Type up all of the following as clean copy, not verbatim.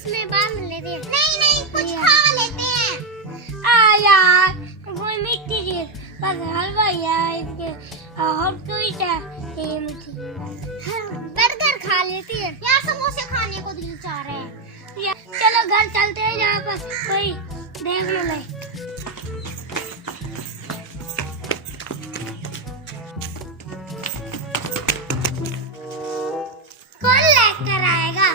इसमें बांध लेते हैं। नहीं नहीं, कुछ खा लेते हैं। यार कोई मीठी चीज, बस हलवा यार इसके और कोई ये मीठी। बर्गर खा लेते हैं या समोसे खाने को दिल चाह रहे हैं। चलो घर चलते हैं जहाँ पर कोई देख न ले। कौन लेकर आएगा?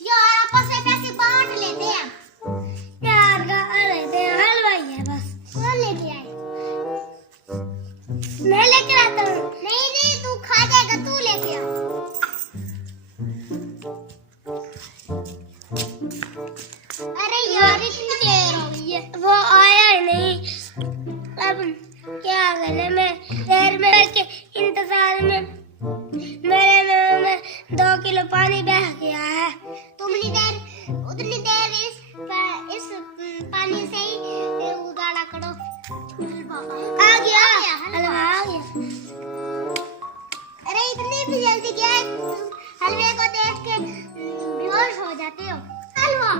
यार आपस में पैसे बांट लेते हैं। यार लेते हैं, हलवाई है बस। कौन लेके आए? मैं लेकर आता हूँ। नहीं नहीं, तू खा जाएगा, तू लेके आ। अरे यार इतनी देर हो गई है, वो आया ही नहीं। अब क्या करें, मैं देर में के इंतजार में मेरे मुंह में 2 किलो पानी बह गया है। उतनी देर इस पानी से ही उगाड़ा करो। आ गया हलवा आ गया। अरे इतनी भी जल्दी क्या है? हलवे को देख के बेहोश हो जाते हो। हलवा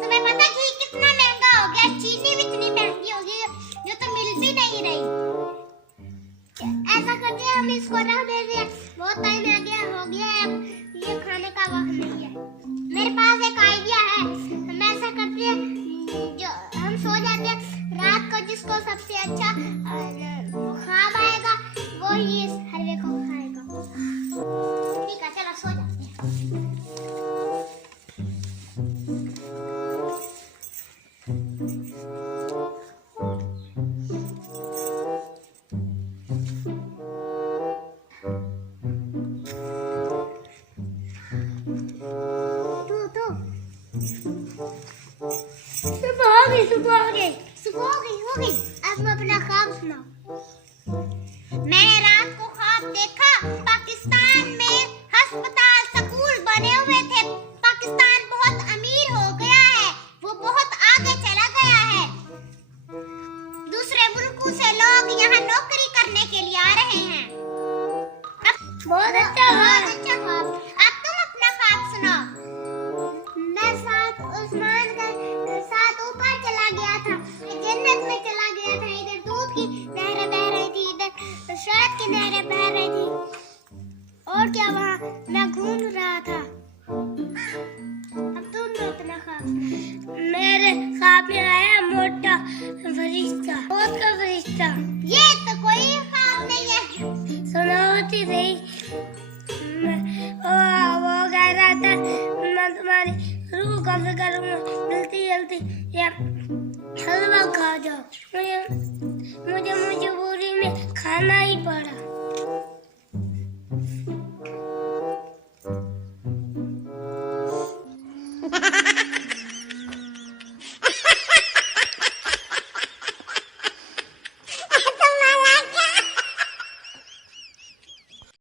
तुम्हें पता कि कितना महंगा हो गया? चीनी भी इतनी महंगी हो गई जो तो मिल भी नहीं रही। ऐसा करते हैं, हम इसको रख देते हैं। बहुत टाइम हो गया है, ये खाने का वक्त नहीं है। मेरे पास एक आइडिया है। हम ऐसा करते हैं, जो हम सो जाते हैं, रात को जिसको सबसे अच्छा ख्वाब आएगा वो ही इस हलवे को खाएगा। ठीक है, चलो सो जाते हैं। सुबह हो गई। अब मैं अपना ख्वाब सुनाऊं। मैंने रात को ख्वाब देखा, पाकिस्तान में अस्पताल स्कूल बने हुए थे। पाकिस्तान बहुत अमीर हो गया है, वो बहुत आगे चला गया है। दूसरे मुल्कों से लोग यहाँ नौकरी करने के लिए आ रहे हैं। बहुत अच्छा ख्वाब। अब तुम अपना ख्वाब सुनाओ। मैं साथ उस्मान के साथ ऊपर चला गया था, जन्नत में चला गया था। इधर दूध की नहरें बह रही थी, इधर शहद की नहरें बह रही थी, और क्या वहाँ मैं घूम रहा था। अब तुम अपना ख्वाब। मेरे ख्वाब में आया मोटा फरिश्ता, बहुत का फरिश्ता। ये तो कोई ख्वाब नहीं है। सुना होती रही। वो कह रहा था मैं तुम्हारी रूह कब्ज़ करूँगा, जल्दी जल्दी ये हलवा खा जाओ। मुझे मजबूरी में खाना ही पड़ा।